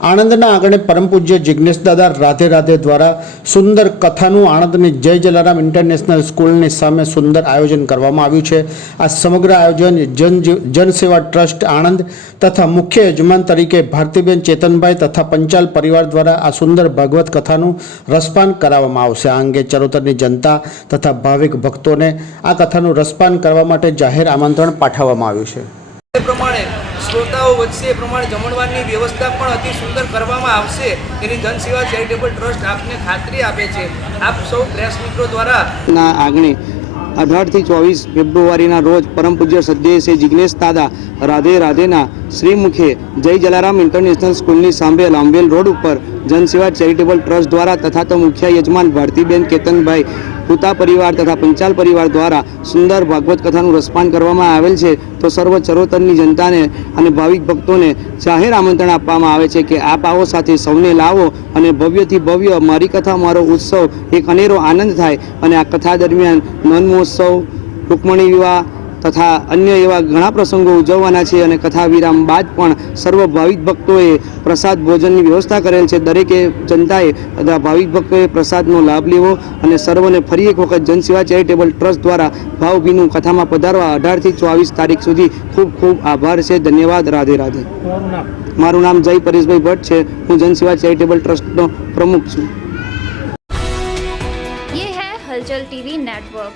આણંદના આંગણે પરમ પૂજ્ય જિજ્ઞેશ દાદા રાધે રાધે દ્વારા સુંદર કથાનું આણંદની જય જલારામ ઇન્ટરનેશનલ સ્કૂલની સામે સુંદર આયોજન કરવામાં આવ્યું છે. આ સમગ્ર આયોજન જન જનસેવા ટ્રસ્ટ આણંદ તથા મુખ્ય યજમાન તરીકે ભારતીબેન ચેતનભાઈ તથા પંચાલ પરિવાર દ્વારા આ સુંદર ભાગવત કથાનું રસપાન કરાવવામાં આવશે. આ અંગે ચરોતરની જનતા તથા ભાવિક ભક્તોને આ કથાનું રસપાન કરવા માટે જાહેર આમંત્રણ પાઠવવામાં આવ્યું છે. પ્રમાણે શ્રોતાઓ વધશે એ પ્રમાણે જમણવારની વ્યવસ્થા પણ અતિ સુંદર કરવામાં આવશે. તેની જનસેવા ચેરિટેબલ ટ્રસ્ટ આપને ખાતરી આપે છે. આપ સૌ પ્રેસ મિત્રો દ્વારા ના આંગણે અઢારથી ચોવીસ ફેબ્રુઆરીના રોજ પરમ પૂજ્ય સદ્દેહ શ્રી દાદા રાધે રાધેના શ્રીમુખે જય જલારામ ઇન્ટરનેશનલ સ્કૂલની સામે લાંબેલ રોડ ઉપર જનસેવા ચેરિટેબલ ટ્રસ્ટ દ્વારા તથા તો મુખ્ય યજમાન ભારતીબેન કેતનભાઈ, પૂતા પરિવાર તથા પંચાલ પરિવાર દ્વારા સુંદર ભાગવત કથાનું રસપાન કરવામાં આવેલ છે. તો સર્વ ચરોતરની જનતાને અને ભાવિક ભક્તોને જાહેર આમંત્રણ આપવામાં આવે છે કે આપ આવો, સાથે સૌને લાવો અને ભવ્યથી ભવ્ય મારી કથા, મારો ઉત્સવ, એક અનેરો આનંદ થાય. અને આ કથા દરમિયાન નન મહોત્સવ રૂકમણી વિવાહ તથા અન્ય એવા ઘણા પ્રસંગો ઉજવવાના છે અને કથા વિરામ બાદ પણ સર્વ ભાવિક ભક્તોએ પ્રસાદ ભોજનની વ્યવસ્થા કરેલ છે દરેકે જનતાએ તથા ભાવિક ભક્તોએ પ્રસાદનો લાભ લેવો અને સર્વને ફરી એક વખત જનસેવા ચેરિટેબલ ટ્રસ્ટ દ્વારા ભાવભીનું કથામાં પધારવા અઢારથી ચોવીસ તારીખ સુધી ખૂબ ખૂબ આભાર છે ધન્યવાદ રાધે રાધે મારું નામ જય પરેશભાઈ ભટ્ટ છે હું જનસેવા ચેરિટેબલ ટ્રસ્ટનો પ્રમુખ છું ये है हलचल टीवी नेटवर्क